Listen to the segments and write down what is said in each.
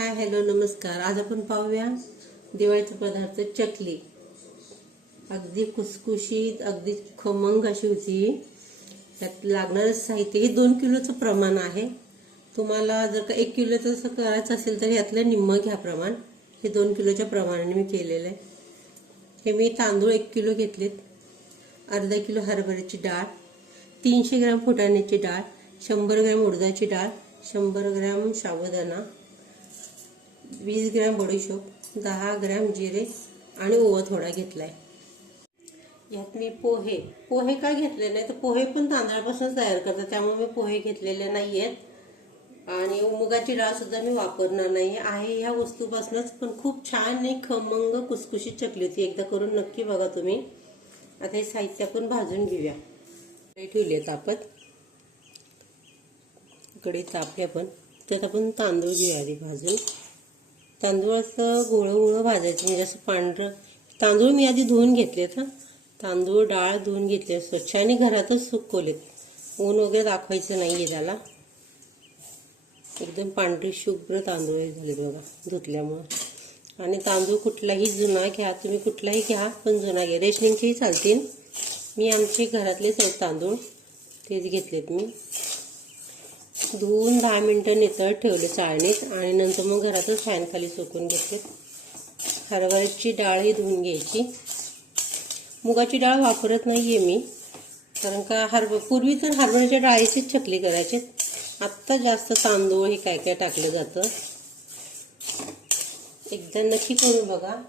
Hi hello नमस्कार. आज आपण पाहूया दिवाळीचा पदार्थ चकली. अगदी कुसकुशीत अगदी खमंग अशी होती. त्यात लागणारं साहित्य हे दोन किलोचं प्रमाण आहे. तुम्हाला जर का एक किलोचं असं करायचं असेल तर यातलं निम्मं घ्या प्रमाण. हे दोन किलोच्या प्रमाणाने मी केलेलं आहे. हे मी तांदूळ एक किलो घेतलेत. अर्धा किलो हरभऱ्याची डाळ तीनशे ग्रॅम फुटाण्याची डाळ शंभर ग्रॅम उडदाची डाळ शंभर ग्रॅम साबुदाणा वीस ग्रॅम बडीशोप दहा ग्रॅम जिरे आणि ओवा थोडा घेतला आहे यात मी पोहे पोहे का घेतले नाही तर पोहे पण तांदळापासून तयार करतात त्यामुळे मी पोहे घेतलेले नाही आहेत आणि मुगाची डाळसुद्धा मी वापरणार नाही आहे ह्या वस्तूपासूनच पण खूप छान आणि खमंग कुसकुशीत चकली होती एकदा करून नक्की बघा तुम्ही. आता हे साहित्य आपण भाजून घेऊया. कढई ठेवली आहे तापत इकडे तापले आपण. त्यात आपण तांदूळ घेऊया आधी भाजून. तांदूळ असं गोळं गोळं भाजायचं म्हणजे असं पांढरं. तांदूळ मी आधी धुवून घेतलेत हां. तांदूळ डाळ धुवून घेतले. स्वच्छ आणि घरातच सुकवलेत. ऊन वगैरे दाखवायचं नाही आहे त्याला. एकदम पांढरी शुभ्र तांदूळ झाले बघा धुतल्यामुळं. आणि तांदूळ कुठलाही जुना घ्या तुम्ही कुठलाही घ्या पण जुना घ्या. रेशनिंगचेही चालतील. मी आमचे घरातलेच आहेत तांदूळ तेच घेतलेत मी. धुवून दहा मिनटं नितळ ठेवले चाळणीत आणि नंतर मग घरातच फॅनखाली सुकून घेतले. हरभऱ्याची डाळही धुवून घ्यायची. मुगाची डाळ वापरत नाही आहे मी कारण का हरभ पूर्वी तर हरभऱ्याच्या डाळीचीच चकली करायची. आत्ता जास्त तांदूळ हे काय काय टाकलं जातं? एकदा नक्की करून बघा.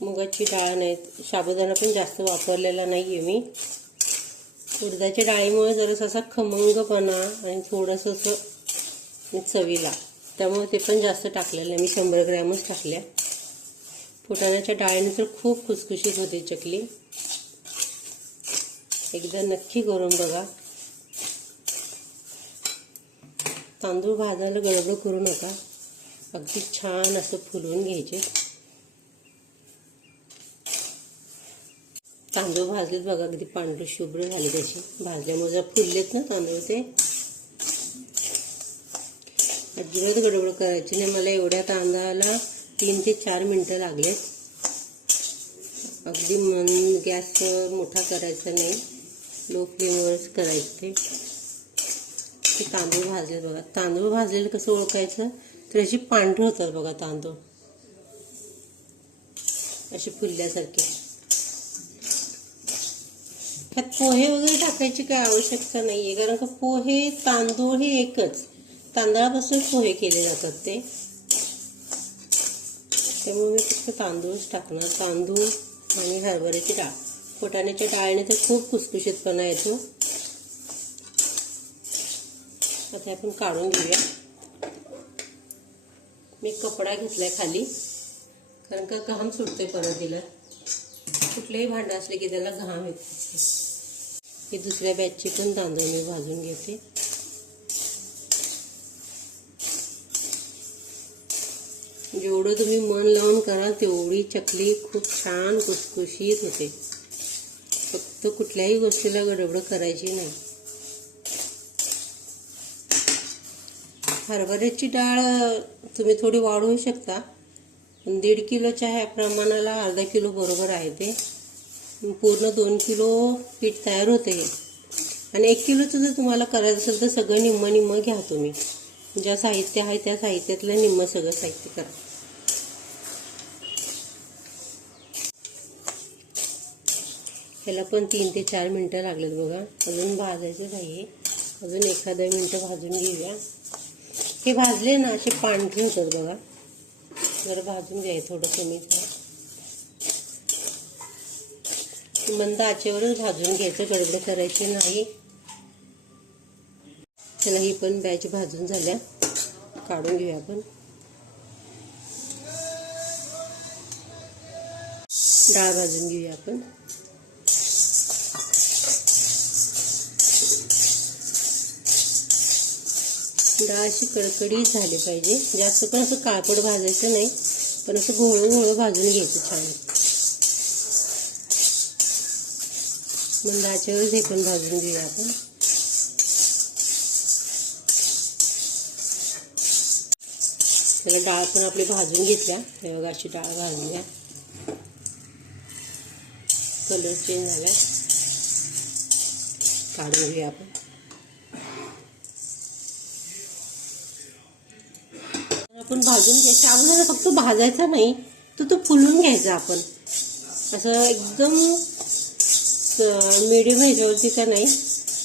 मुगाची डाळ नाही साबुदाणा पण जास्त वापरलेला नाही आहे मी. उडदाच्या डाळीमुळे जरासं असा खमंगपणा आणि थोडंसं असं चवीला. त्यामुळे ते पण जास्त टाकलेलं नाही. मी शंभर ग्रॅमच टाकल्या. फुटाण्याच्या डाळीने तर खूप खुसखुशीत होते चकली. एकदा नक्की करून बघा. तांदूळ भाजायला गडबड करू नका. अगदी छान असं फुलवून घ्यायचे. तांदूळ भाजलेत बघा अगदी पांढरे शुभ्र झाले त्याचे भाजल्यामुळे जर फुललेत ना तांदूळ ते. अजिबात गडबड करायची नाही. मला एवढ्या तांदळाला तीन ते चार मिनटं लागलेत. अगदी मन गॅस मोठा करायचा नाही. लो फ्लेमवरच करायचं. ते ते तांदूळ भाजले बघा. तांदूळ भाजलेलं कसं ओळखायचं? तर अशी पांढरं होतात बघा तांदूळ. असे फुलल्यासारखे. ह्यात पोहे वगैरे टाकायची काय आवश्यकता नाही आहे कारण का पोहे तांदूळ हे एकच. तांदळापासून पोहे केले जातात ते. त्यामुळे मी फक्त तांदूळच टाकणार. तांदूळ आणि हरभऱ्याची डाळ. फुटाण्याच्या डाळीने तर खूप कुसकुशीतपणा येतो. आता आपण काढून घेऊया. मी कपडा घेतलाय खाली. कारण का घाम सुटतोय परत तिला कुठलेही भांडं असले की त्याला घाम येतो. हे दुसऱ्या बॅचचे पण तांदूळ मी भाजून घेते. जेवढं तुम्ही मन लावून कराल तेवढी चकली खूप छान कुसकुशीत होते. फक्त कुठल्याही गोष्टीला गडबड करायची नाही. हरभऱ्याची डाळ तुम्ही थोडी वाढवू शकता. दीड किलोच्या ह्या प्रमाणाला अर्धा किलो बरोबर आहे ते. पूर्ण दोन किलो पीठ तयार होते. आणि एक किलोचं जर तुम्हाला करायचं असेल तर सगळं निम्म निम्म घ्या तुम्ही. ज्या साहित्य आहे त्या साहित्यातलं निम्म सगळं साहित्य करा. ह्याला पण तीन ते चार मिनटं लागलेत बघा. अजून भाजायचे नाही अजून एखादं मिनटं भाजून घेऊया. हे भाजले ना असे पांढरे होतात बघा. जरा भाजून घ्या थोडं कमीच मंद आचेवरच भाजून घ्यायचं गडबड करायची नाही. चला ही पण बॅच भाजून झाल्या. काढून घेऊया आपण. डाळ भाजून घेऊया आपण. डाळ अशी कडकडी झाली पाहिजे. जास्त पण असं काळपड भाजायचं नाही पण असं घोळू घोळू भाजून घ्यायचं छान. हे पण भाजून घेऊया आपण त्याला डाळ पण आपली भाजून घेतल्या हे बघा डाळ कलर चेंज झालाय। काढून घेऊया आपण। आपण भाजून घ्यायचं आपल्याला फक्त भाजायचा नाही, तर तो फुलून घ्यायचा आपण. असं एकदम मिडियम ह्याच्यावरती का नाही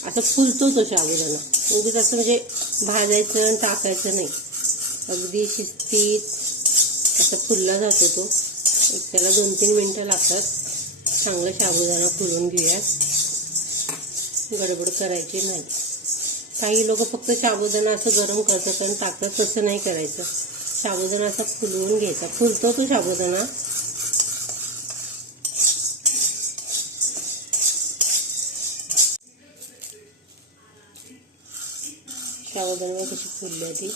असं फुलतो तो शाबुदाना उगीच असं म्हणजे भाजायचं आणि टाकायचं नाही. अगदी शिस्तीत असा फुलला जातो तो. एक त्याला दोन तीन मिनटं लागतात. चांगलं शाबुदाना फुलून घेऊया गडबड करायची नाही. काही लोक फक्त शाबुदाना असं गरम करतात आणि टाकतात तसं नाही करायचं. साबुदाणा असा फुलवून घ्यायचा. फुलतो तो साबुदाणा साबुदाणा कशी फुलली ती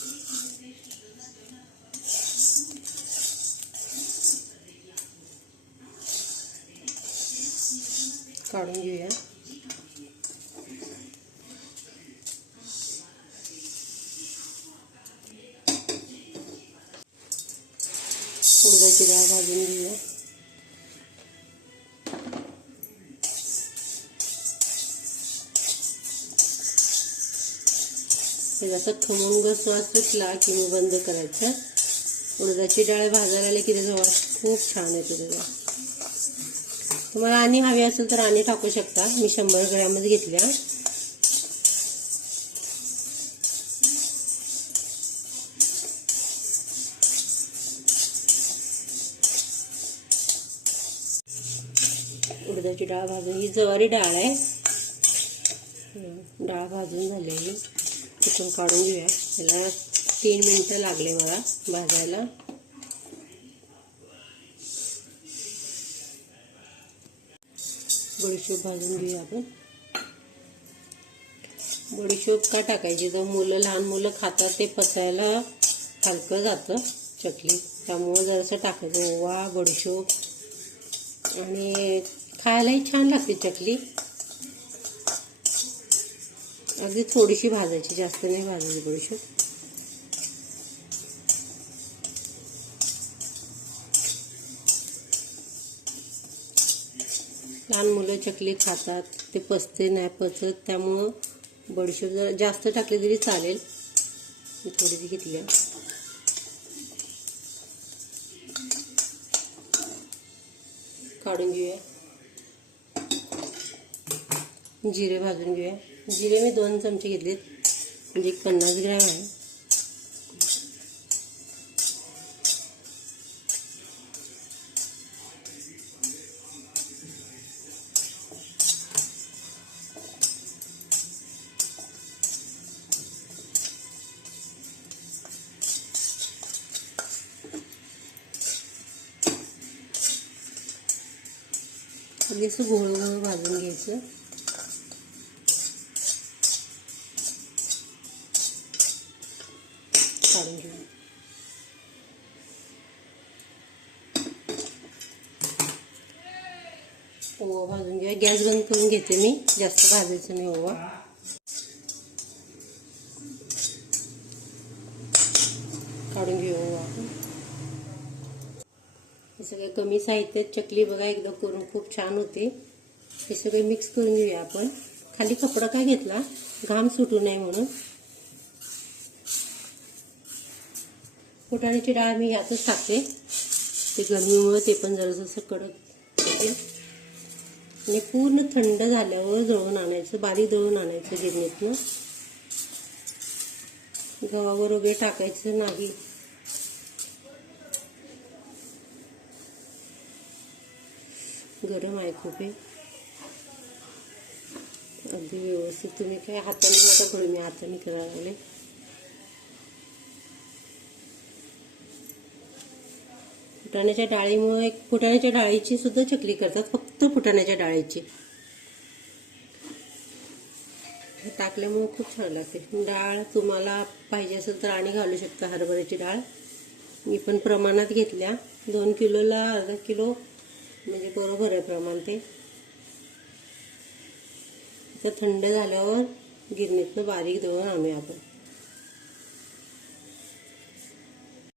काढून घेऊया उडदाची डाळ भाजून घेऊया हे जसं खमंग स्वाद सुटला की मी बंद करायचं. उडदाची डाळ भाजायला आली की त्याचा वास खूप छान येतो त्याचा. तुम्हाला आणि हवी असेल तर आणि टाकू शकता. मी शंभर ग्रॅमच घेतल्या. उडदाची डाळ भाजून. ही ज्वारी डाळ आहे. डाळ भाजून झालेली. तिथून काढून घेऊया. त्याला तीन मिनटं लागले मला भाजायला. बडीशोप भाजून घेऊया आपण. बडीशोप का टाकायची? तर मुलं लहान मुलं खातात ते पचायला हलकं जातं चकली त्यामुळं जरासं टाकायचं. ओवा बडीशोप. आणि खायलाही छान लागते चकली अगदी थोडीशी भाजायची जास्त नाही भाजायची बडीशोप लहान मुलं चकली खातात ते पचते नाही पचत त्यामुळं बडीशेप जर जास्त टाकली तरी चालेल. मी थोडीशी घेतली काढून घेऊया. जिरे भाजून घेऊया. जिरे मी दोन चमचे घेतलेत. म्हणजे पन्नास ग्रॅम आहे. अगदी गोळ गोळ भाजून घ्यायचं. काढून घेऊ ओवा भाजून घ्या. गॅस बंद करून घेते मी. जास्त भाजायचं नाही ओवा. काढून घेऊ ओवा आपण. हे सगळे कमी साहित्यात चकली बघा एकदा करून खूप छान होते. हे सगळे मिक्स करून घेऊया आपण. खाली कपडा काय घेतला? घाम सुटू नये म्हणून. फुटाण्याची डाळ मी यातच टाकते. ते गरमीमुळे ते पण जरा जसं कडक होते. आणि पूर्ण थंड झाल्यावर दळून आणायचं बारीक दळून आणायचं गिरणीतनं. गव्हावर वगैरे टाकायचं नाही. गरम आहे खूप अगदी व्यवस्थित तुम्ही काय हाताने नका करू मी हाताने करायला लागले. फुटाण्याच्या डाळीमुळे फुटाण्याच्या डाळीची सुद्धा चकली करतात फक्त फुटाण्याच्या डाळीची. हे टाकल्यामुळे खूप छान लागते. डाळ तुम्हाला पाहिजे असेल तर आणि घालू शकता हरभऱ्याची डाळ. मी पण प्रमाणात घेतल्या. दोन किलोला अर्धा किलो म्हणजे बरोबर आहे प्रमाण ते. थंड झाल्यावर गिरणीतनं बारीक दळून आम्ही आपण.